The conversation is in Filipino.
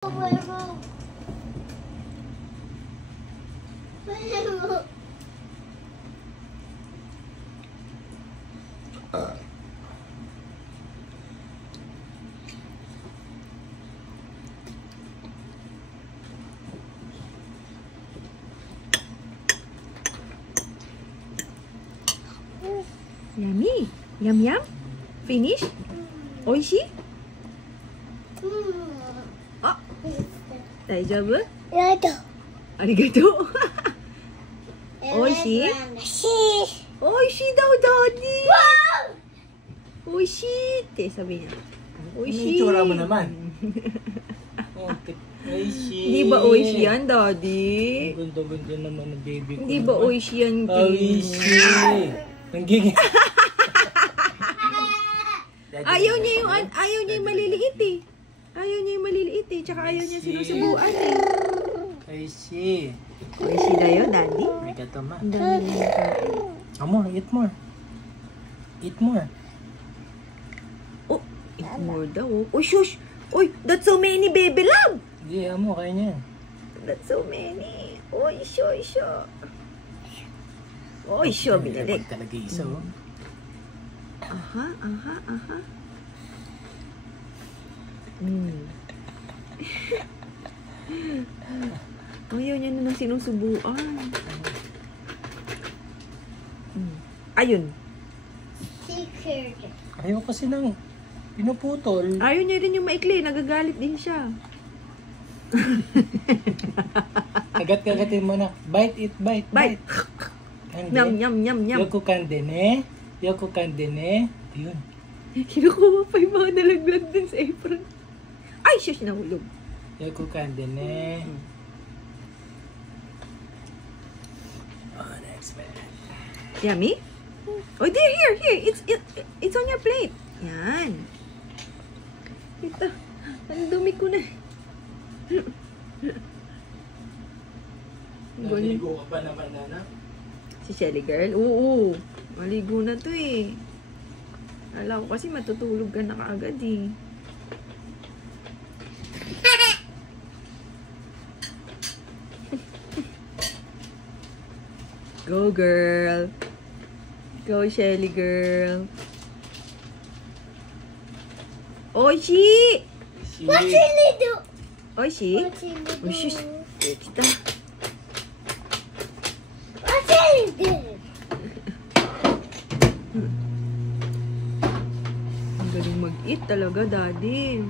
Yummy. Yum yum. Finish? Oishi? Ah. Daijoubu? Arigato. Oishi? Oishi daw, Daddy. Oishiってsabi niya. Oishi. Itsura mo naman. Okay. Oishi. Hindi ba oishi yan, Daddy? Ganda-ganda naman ng baby ko. Hindi ba oishi yan, Oishi. Nanggigil. Ayaw niya yung maliliit eh. Ayaw niya yung maliliit eh. Tsaka ayaw niya sinusubuan eh. Oishi. Oishi na yun, Daddy. Arigato ma. Ang dami niya nakain. Come on, eat more. Eat more. Oh, eat more daw. Oh, shush. Uy, that's so many, baby love. Hindi, amo, kaya niyan. That's so many. Oy, sho. Oy, sho, binalig. Talaga isa, oh. Aha. Ayaw niya na sinusubuan. Ayun. Ayaw kasi nang pinuputol. Ayaw niya rin yung maikli. Nagagalit din siya. Kagat-kagatin mo na. Bite. Nyam. Yoku kandene. Ayun. Kinukuha pa yung mga nalaglag din sa apron. Ay, shush, nahulog. Yoku kandene. Oh, next man. Yummy? Oh, dear, here. It's on your plate. Yan. Ito. Ang dumi ko na. Naligo ka ba naman, Nana? Si Shelly girl? Oo. Maligo na to eh. Alam ko kasi matutulog ka na kaagad eh. Go girl. Go Shelly girl. Oishi! What should we do? Oishi? What should we do? Oishi. Kita. What should we do? Ang galing mag-eat talaga, Daddy.